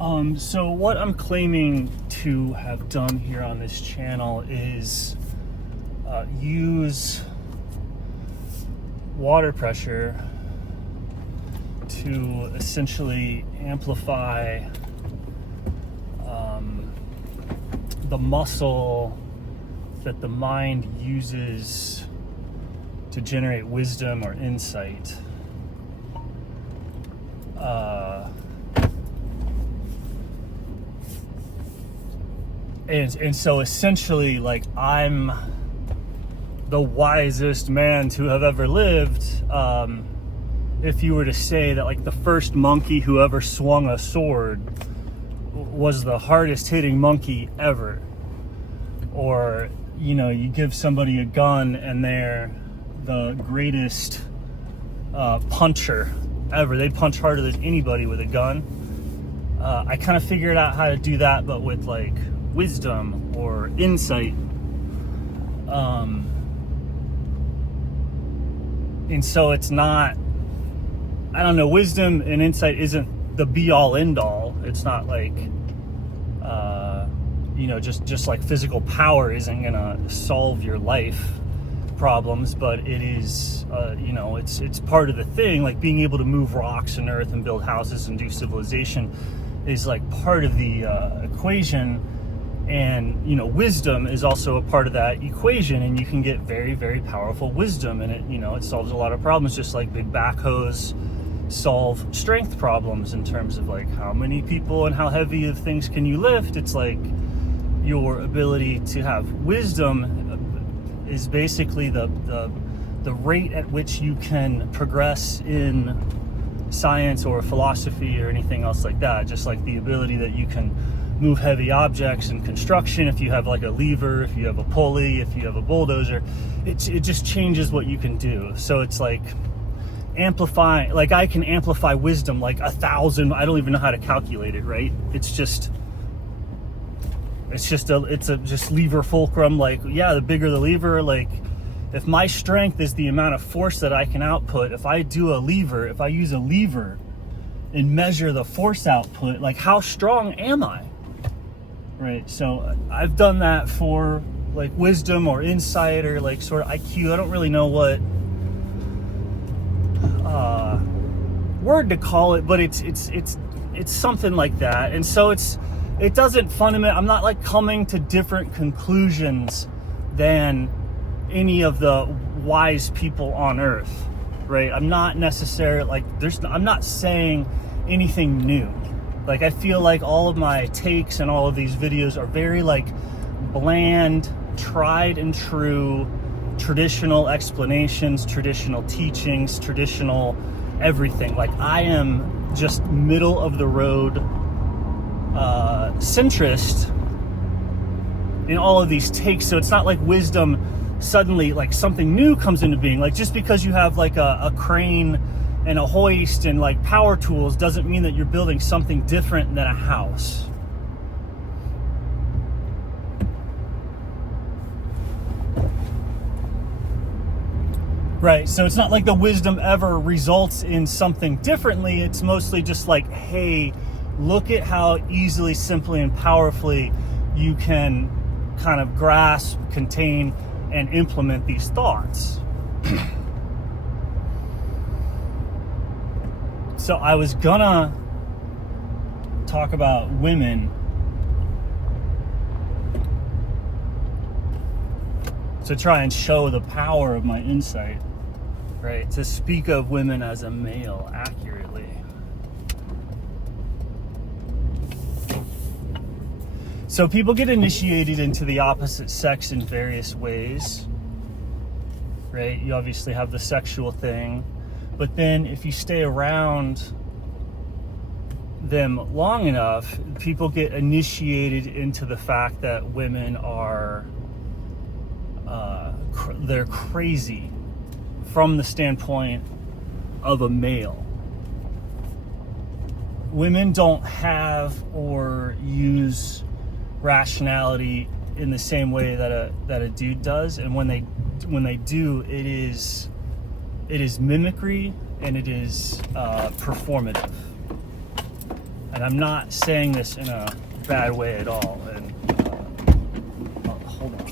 So what I'm claiming to have done here on this channel is use water pressure to essentially amplify the muscle that the mind uses to generate wisdom or insight. And so essentially, like, I'm the wisest man to have ever lived. If you were to say that, like, the first monkey who ever swung a sword was the hardest hitting monkey ever, or, you know, you give somebody a gun and they're the greatest puncher ever. They punch harder than anybody with a gun. I kind of figured out how to do that, but with, like, wisdom or insight. And so it's not, I don't know, wisdom and insight isn't the be all end all. It's not like, you know, just like physical power isn't gonna solve your life problems, but it is, you know, it's part of the thing. Like, being able to move rocks and earth and build houses and do civilization is like part of the equation. And, you know, wisdom is also a part of that equation, and you can get very, very powerful wisdom, and it, you know, it solves a lot of problems, just like big backhoes solve strength problems in terms of, like, how many people and how heavy of things can you lift. It's like your ability to have wisdom is basically the rate at which you can progress in science or philosophy or anything else like that. Just like the ability that you can move heavy objects in construction. If you have, like, a lever, if you have a pulley, if you have a bulldozer, it just changes what you can do. So it's like amplify, like, I can amplify wisdom like 1,000. I don't even know how to calculate it, right? It's just lever fulcrum. Like, yeah, the bigger the lever, like, if my strength is the amount of force that I can output, if I use a lever and measure the force output, like, how strong am I? Right? So I've done that for, like, wisdom or insight or, like, sort of IQ. I don't really know what word to call it, but it's something like that. And so it doesn't fundamentally, I'm not, like, coming to different conclusions than any of the wise people on earth, right? I'm not necessarily, like, I'm not saying anything new. Like, I feel like all of my takes and all of these videos are very, like, bland, tried and true, traditional explanations, traditional teachings, traditional everything. Like, I am just middle of the road centrist in all of these takes. So it's not like wisdom suddenly, like, something new comes into being. Like, just because you have, like, a crane and a hoist and, like, power tools doesn't mean that you're building something different than a house. Right, so it's not like the wisdom ever results in something differently. It's mostly just like, hey, look at how easily, simply, and powerfully you can kind of grasp, contain, and implement these thoughts. So I was gonna talk about women. To try and show the power of my insight, right? To speak of women as a male accurately. So people get initiated into the opposite sex in various ways, right? You obviously have the sexual thing, but then if you stay around them long enough, people get initiated into the fact that women are they're crazy from the standpoint of a male. Women don't have or use rationality in the same way that a dude does, and when they do, it is mimicry and it is performative. And I'm not saying this in a bad way at all. And hold on.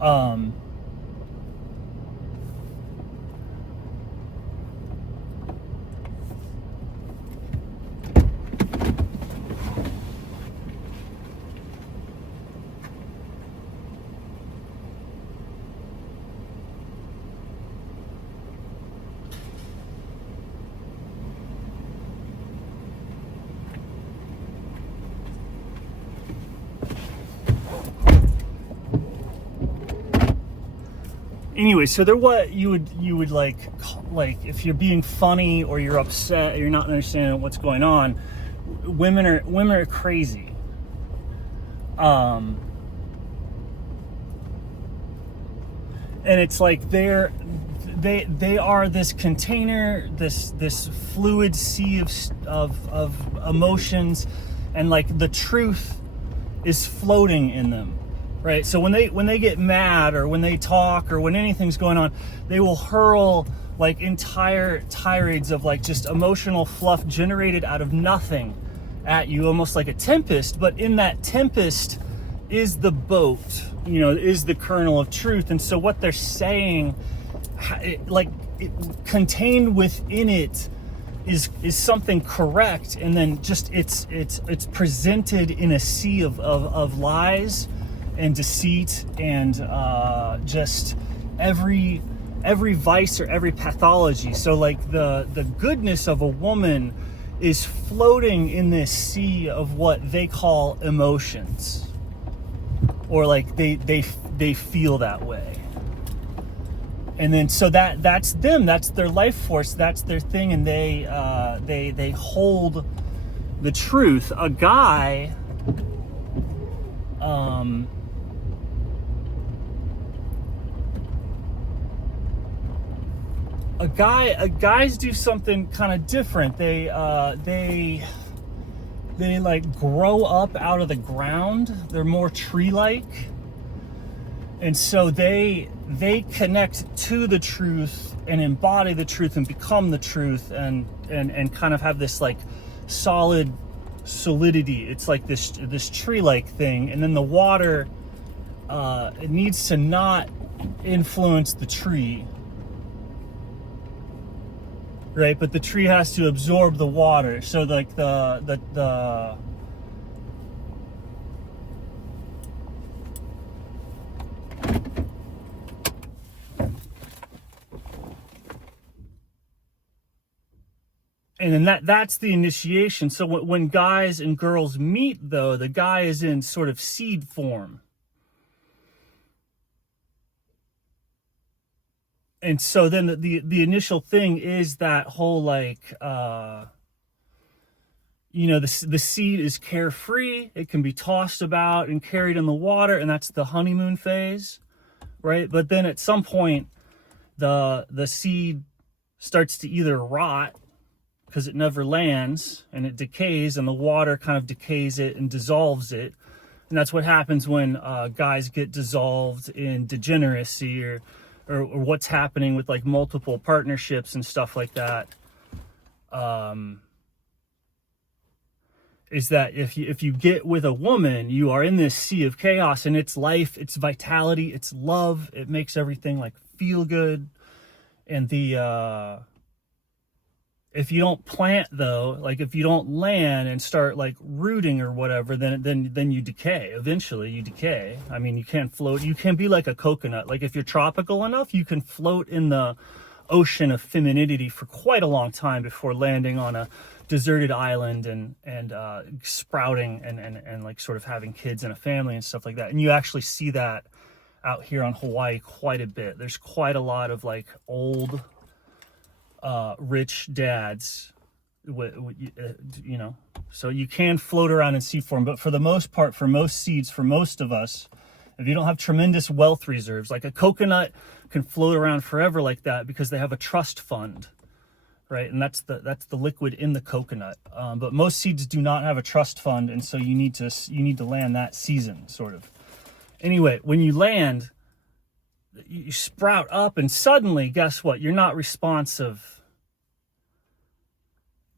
Um, anyway, so they're what you would like if you're being funny or you're upset, you're not understanding what's going on. Women are crazy. And it's like they are this container, this fluid sea of emotions, and like the truth is floating in them. Right, so when they get mad or when they talk or when anything's going on, they will hurl like entire tirades of like just emotional fluff generated out of nothing at you, almost like a tempest. But in that tempest is the boat, is the kernel of truth. And so what they're saying, contained within it is something correct, and then just it's presented in a sea of lies and deceit and just every vice or every pathology. So like the goodness of a woman is floating in this sea of what they call emotions, or like they feel that way. And then so that's them, that's their life force, that's their thing, and they hold the truth. A guy guys do something kind of different. They like grow up out of the ground. They're more tree-like, and so they connect to the truth and embody the truth and become the truth, and kind of have this like solidity. It's like this tree-like thing, and then the water it needs to not influence the tree. Right, but the tree has to absorb the water. So like the and then that's the initiation. So when guys and girls meet, though, the guy is in sort of seed form. And so then the initial thing is that whole like the seed is carefree. It can be tossed about and carried in the water, and that's the honeymoon phase, right? But then at some point the seed starts to either rot because it never lands and it decays, and the water kind of decays it and dissolves it. And that's what happens when guys get dissolved in degeneracy or what's happening with like multiple partnerships and stuff like that, is that if you get with a woman, you are in this sea of chaos, and it's life, it's vitality, it's love. It makes everything like feel good. And if you don't plant, though, like if you don't land and start like rooting or whatever, then you decay. Eventually you decay. I mean, you can't float. You can be like a coconut. Like if you're tropical enough, you can float in the ocean of femininity for quite a long time before landing on a deserted island and sprouting and like sort of having kids and a family and stuff like that. And you actually see that out here on Hawaii quite a bit. There's quite a lot of like old rich dads, So you can float around in seed form, but for the most part, for most seeds, for most of us, if you don't have tremendous wealth reserves, like a coconut can float around forever like that because they have a trust fund, right? And that's the liquid in the coconut. But most seeds do not have a trust fund, and so you need to land that season, sort of. Anyway, when you land, you sprout up, and suddenly, guess what? You're not responsive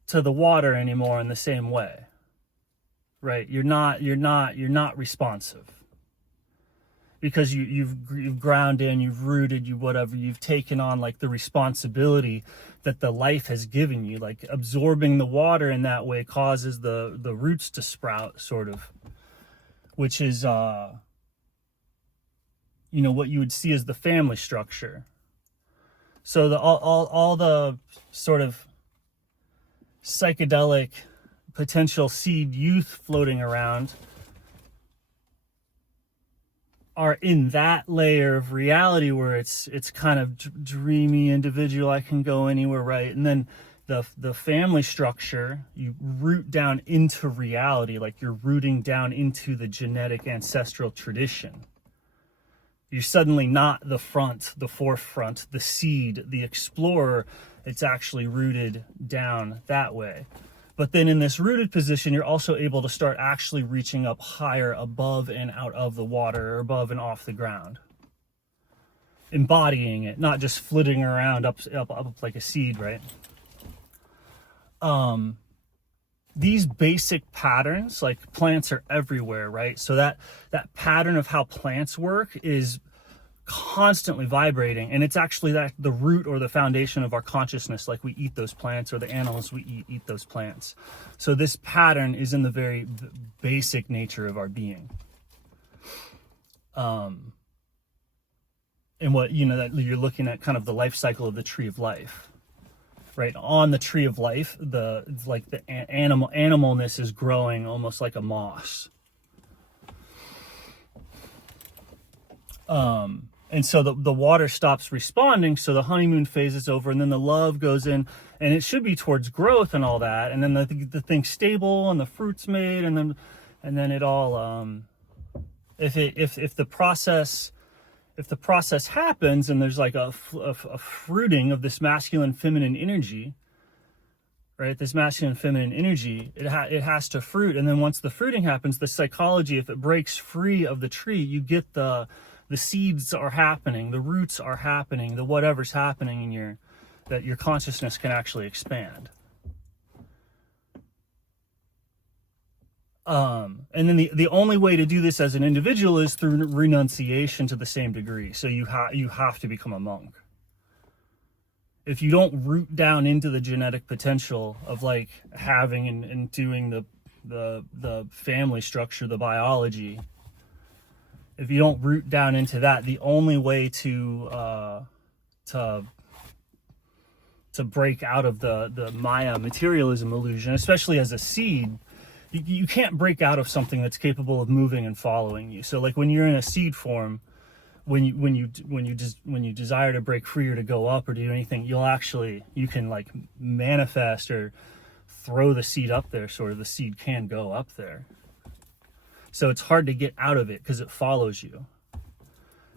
to the water anymore in the same way, right? You're not responsive. Because you've ground in, you've rooted, you've taken on like the responsibility that the life has given you. Like absorbing the water in that way causes the roots to sprout, sort of, which is what you would see as the family structure. So all the sort of psychedelic potential seed youth floating around are in that layer of reality where it's kind of dreamy, individual, I can go anywhere, right? And then the family structure, you root down into reality, like you're rooting down into the genetic ancestral tradition. You're suddenly not the forefront, the seed, the explorer. It's actually rooted down that way. But then in this rooted position, you're also able to start actually reaching up higher above and out of the water, or above and off the ground. Embodying it, not just flitting around up like a seed, right? These basic patterns, like plants are everywhere, right? So that pattern of how plants work is constantly vibrating, and it's actually the root or the foundation of our consciousness. Like we eat those plants, or the animals we eat those plants. So this pattern is in the very basic nature of our being. And what that you're looking at, kind of the life cycle of the tree of life, right? On the tree of life, the animalness is growing almost like a moss. And so the water stops responding, so the honeymoon phase is over, and then the love goes in, and it should be towards growth and all that, and then the thing's stable and the fruit's made, and then it all if the process happens and there's like a fruiting of this masculine feminine energy, right? This masculine feminine energy, it has to fruit, and then once the fruiting happens, the psychology, if it breaks free of the tree, you get the seeds are happening, the roots are happening, the whatever's happening in that your consciousness can actually expand. And then the only way to do this as an individual is through renunciation to the same degree. So you have to become a monk. If you don't root down into the genetic potential of like having and doing the family structure, the biology, if you don't root down into that, the only way to break out of the Maya materialism illusion, especially as a seed, you can't break out of something that's capable of moving and following you. So like when you're in a seed form, when you desire to break free or to go up or do anything, you can like manifest or throw the seed up there, sort of. The seed can go up there. So it's hard to get out of it because it follows you.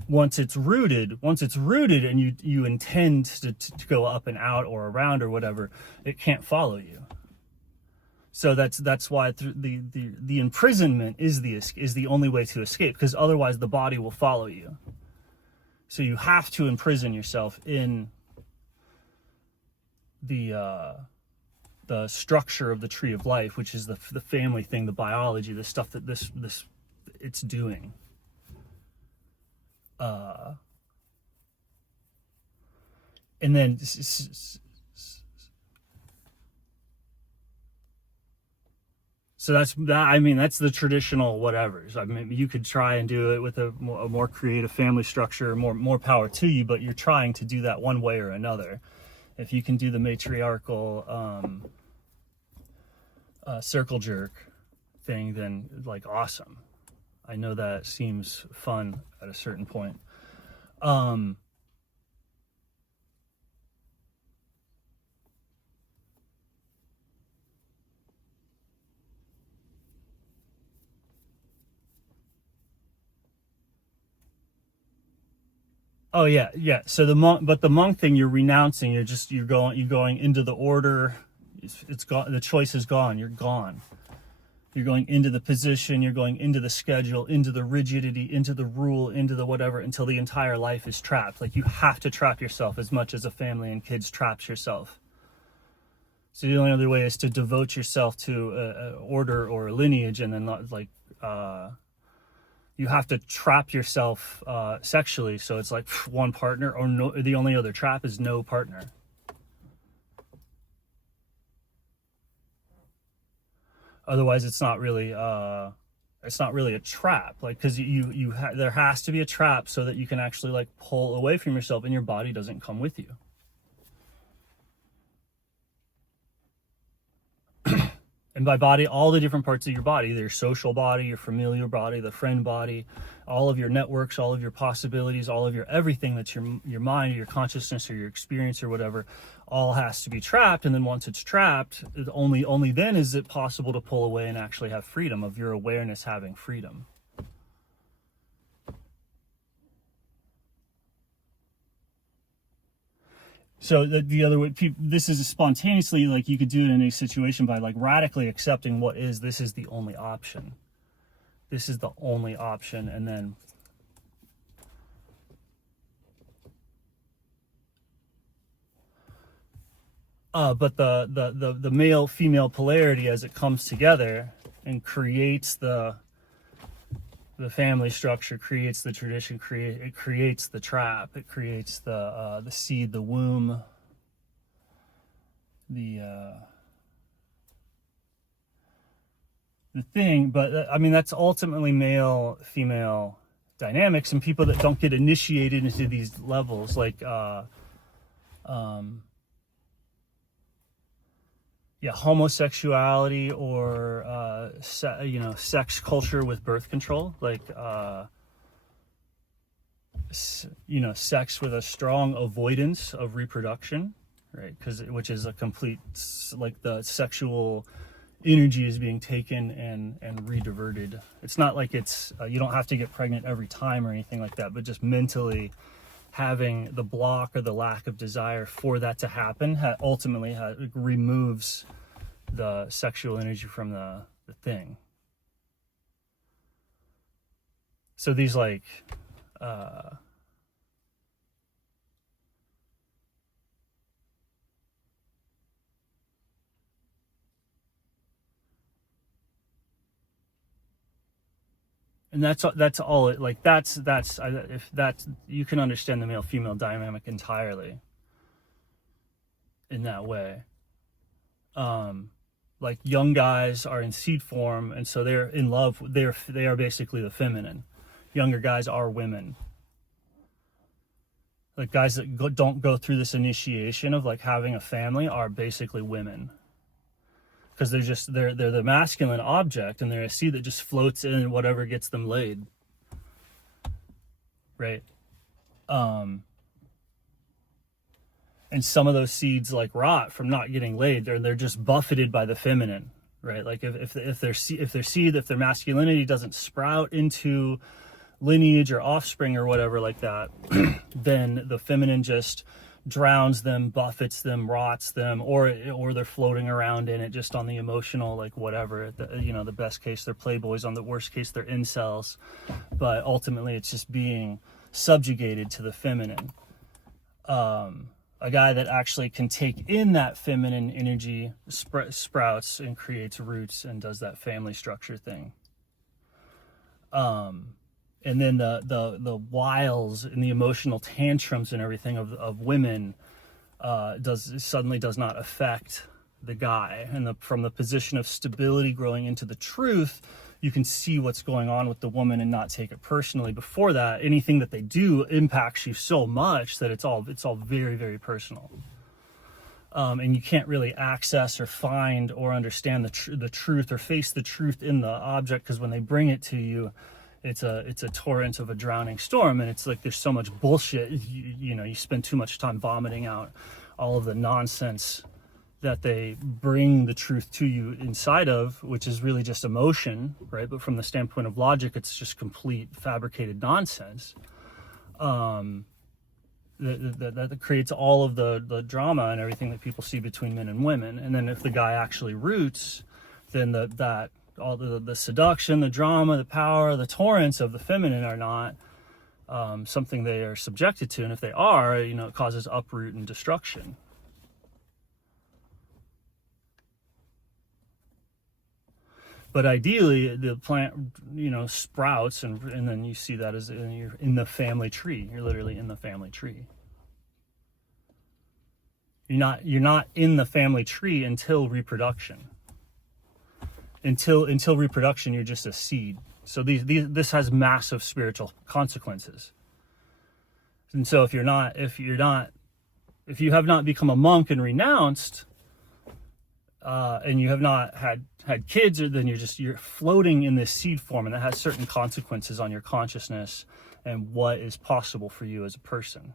Once it's rooted and you intend to go up and out or around or whatever, it can't follow you. So that's why the imprisonment is the only way to escape, because otherwise the body will follow you. So you have to imprison yourself in the structure of the tree of life, which is the family thing, the biology, the stuff that this it's doing. And then so that's the traditional whatevers. I mean, you could try and do it with a more creative family structure, more power to you, but you're trying to do that one way or another. If you can do the matriarchal circle jerk thing, then like awesome. I know that seems fun at a certain point. Oh yeah, yeah. So the monk, but the monk thing, you're renouncing. You're going into the order. It's gone. The choice is gone. You're gone. You're going into the position. You're going into the schedule, into the rigidity, into the rule, into the whatever, until the entire life is trapped. Like, you have to trap yourself as much as a family and kids traps yourself. So the only other way is to devote yourself to a order or a lineage, and then like. You have to trap yourself sexually, so it's like one partner, or no. The only other trap is no partner. Otherwise, it's not really a trap. Like, because there has to be a trap so that you can actually like pull away from yourself, and your body doesn't come with you. And by body, all the different parts of your body, your social body, your familiar body, the friend body, all of your networks, all of your possibilities, all of your everything that's your mind, or your consciousness, or your experience, or whatever, all has to be trapped. And then once it's trapped, only then is it possible to pull away and actually have freedom, of your awareness having freedom. So the other way, this is spontaneously, like, you could do it in a situation by like radically accepting this is the only option. This is the only option, and then but the male female polarity, as it comes together and creates the family structure, creates the tradition, it creates the trap, it creates the seed, the womb, the thing. But I mean, that's ultimately male female dynamics, and people that don't get initiated into these levels, like homosexuality, or sex culture with birth control, like sex with a strong avoidance of reproduction, right? Which is a complete, like, the sexual energy is being taken and rediverted. It's not like it's you don't have to get pregnant every time or anything like that, but just mentally having the block or the lack of desire for that to happen ultimately removes the sexual energy from the thing. So these, like, and that's all it, like, if that's, you can understand the male female dynamic entirely in that way. Like, young guys are in seed form, and so they're in love, they are basically the feminine. Younger guys are women. Like, guys that don't go through this initiation of like having a family are basically women, because they're the masculine object, and they're a seed that just floats in whatever gets them laid, right? And some of those seeds, like, rot from not getting laid. They're just buffeted by the feminine, right? Like, if their masculinity doesn't sprout into lineage or offspring or whatever like that, then the feminine just drowns them, buffets them, rots them, or they're floating around in it just on the emotional, like, whatever. The best case they're playboys, on the worst case they're incels, but ultimately it's just being subjugated to the feminine. A guy that actually can take in that feminine energy sprouts and creates roots and does that family structure thing. And then the wiles and the emotional tantrums and everything of women suddenly does not affect the guy. And from the position of stability growing into the truth, you can see what's going on with the woman and not take it personally. Before that, anything that they do impacts you so much that it's all very, very personal. And you can't really access or find or understand the truth, or face the truth in the object, because when they bring it to you, it's a torrent of a drowning storm, and it's like there's so much bullshit. You spend too much time vomiting out all of the nonsense that they bring the truth to you inside of, which is really just emotion, right? But from the standpoint of logic, it's just complete fabricated nonsense. that creates all of the drama and everything that people see between men and women. And then if the guy actually roots, then that all the seduction, the drama, the power, the torrents of the feminine are not something they are subjected to. And if they are, it causes uproot and destruction. But ideally, the plant, sprouts, and then you see that as you're in the family tree. You're literally in the family tree. You're not in the family tree until reproduction. Until reproduction, you're just a seed. So this has massive spiritual consequences. And so if you have not become a monk and renounced, and you have not had kids, or then you're floating in this seed form, and that has certain consequences on your consciousness and what is possible for you as a person.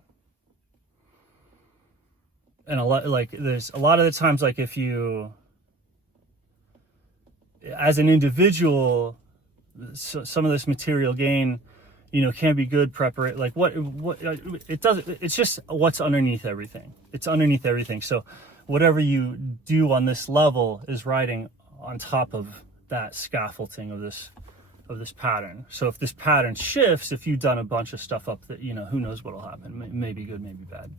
And there's a lot of the times, like, if you, as an individual, some of this material gain, can be good preparation. Like what it does, it's just what's underneath everything. It's underneath everything. So whatever you do on this level is riding on top of that scaffolding of this pattern. So if this pattern shifts, if you've done a bunch of stuff up, that who knows what'll happen. Maybe good, maybe bad.